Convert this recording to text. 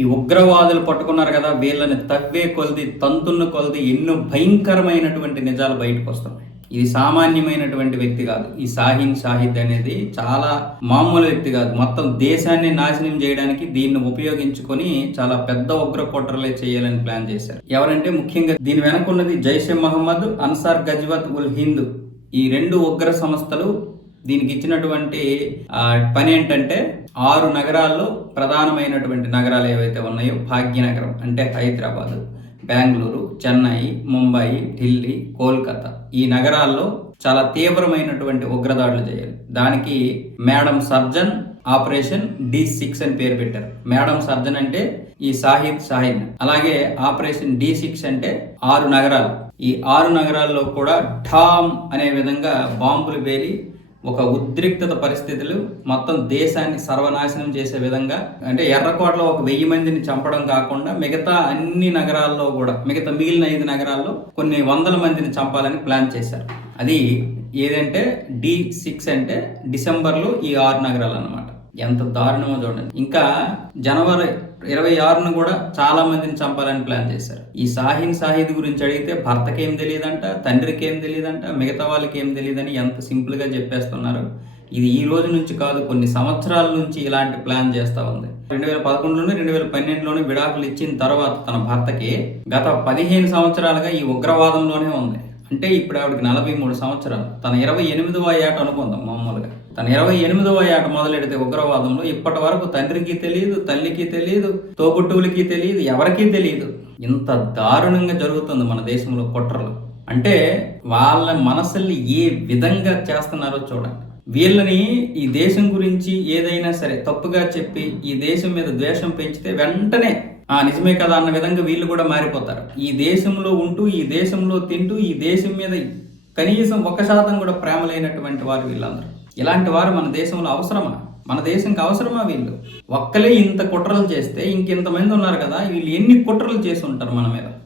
ఈ ఉగ్రవాదులు పట్టుకున్నారు కదా వీళ్ళని తవ్వే కొలిది తంతున్న కొలిది ఎన్నో భయంకరమైనటువంటి నిజాలు బయటకు వస్తున్నాయి. ఇది సామాన్యమైనటువంటి వ్యక్తి కాదు. ఈ సాహిన్ షాహిద్ అనేది చాలా మామూలు వ్యక్తి కాదు. మొత్తం దేశాన్ని నాశనం చేయడానికి దీన్ని ఉపయోగించుకొని చాలా పెద్ద ఉగ్ర కుట్రలే చేయాలని ప్లాన్ చేశారు. ఎవరంటే ముఖ్యంగా దీని వెనకున్నది జైషే మహమ్మద్ అన్సార్ గజ్వత్ ఉల్ హింద్. ఈ రెండు ఉగ్ర సంస్థలు దీనికి ఇచ్చినటువంటి పని ఏంటంటే ఆరు నగరాల్లో ప్రధానమైనటువంటి నగరాలు ఏవైతే ఉన్నాయో భాగ్యనగరం అంటే హైదరాబాద్ బెంగళూరు చెన్నై ముంబై ఢిల్లీ కోల్కతా ఈ నగరాల్లో చాలా తీవ్రమైనటువంటి ఉగ్రదాడులు చేయాలి. దానికి madam surgeon operation D six అని పేరు పెట్టారు. మేడం సర్జన్ అంటే ఈ సాహిద్ సాహిబ్. అలాగే ఆపరేషన్ డి సిక్స్ అంటే ఆరు నగరాలు. ఈ ఆరు నగరాల్లో కూడా ఠామ్ అనే విధంగా బాంబులు పేరి ఒక ఉద్రిక్తత పరిస్థితులు మొత్తం దేశాన్ని సర్వనాశనం చేసే విధంగా అంటే ఎర్రకోటలో ఒక వెయ్యి మందిని చంపడం కాకుండా మిగతా అన్ని నగరాల్లో కూడా మిగతా మిగిలిన ఐదు నగరాల్లో కొన్ని వందల మందిని చంపాలని ప్లాన్ చేశారు. అది ఏదంటే డి సిక్స్ అంటే డిసెంబర్లో ఈ ఆరు నగరాలు అనమాట ఎంత దారుణమో చూడండి. ఇంకా జనవరి ఇరవై ఆరును కూడా చాలా మందిని చంపాలని ప్లాన్ చేశారు. ఈ సాహిన్ సాహిద్ గురించి అడిగితే భర్తకి ఏం తెలియదంట తండ్రికి ఏం తెలియదంట మిగతా వాళ్ళకి ఏం తెలియదని ఎంత సింపుల్గా చెప్పేస్తున్నారు. ఇది ఈ రోజు నుంచి కాదు కొన్ని సంవత్సరాల నుంచి ఇలాంటి ప్లాన్ చేస్తా ఉంది. రెండు వేల పదకొండులోనే రెండు వేల పన్నెండులోనే విడాకులు ఇచ్చిన తర్వాత తన భర్తకి గత పదిహేను సంవత్సరాలుగా ఈ ఉగ్రవాదంలోనే ఉంది. అంటే ఇప్పుడు ఆవిడకి నలభై మూడు సంవత్సరాలు. తన ఇరవై ఎనిమిదవ ఏట అనుకుందాం మామూలుగా. తన ఇరవై ఎనిమిదవ ఏట మొదలెడితే ఉగ్రవాదంలో ఇప్పటి వరకు తండ్రికి తెలియదు తల్లికి తెలియదు తోబుట్టువులకి తెలియదు ఎవరికీ తెలియదు ఇంత దారుణంగా జరుగుతుంది మన దేశంలో కుట్రలు. అంటే వాళ్ళ మనసుల్ని ఏ విధంగా చేస్తున్నారో చూడండి. వీళ్ళని ఈ దేశం గురించి ఏదైనా సరే తప్పుగా చెప్పి ఈ దేశం మీద ద్వేషం పెంచితే వెంటనే నిజమే కదా అన్న విధంగా వీళ్ళు కూడా మారిపోతారు. ఈ దేశంలో ఉంటూ ఈ దేశంలో తింటూ ఈ దేశం మీద కనీసం ఒక శాతం కూడా ప్రేమ లేనటువంటి వారు వీళ్ళందరూ. ఇలాంటి వారు మన దేశంలో అవసరమా? మన దేశంకి అవసరమా వీళ్ళు? ఒక్కలే ఇంత కుట్రలు చేస్తే ఇంకెంతమంది ఉన్నారు కదా వీళ్ళు ఎన్ని కుట్రలు చేసి ఉంటారు మన మీద?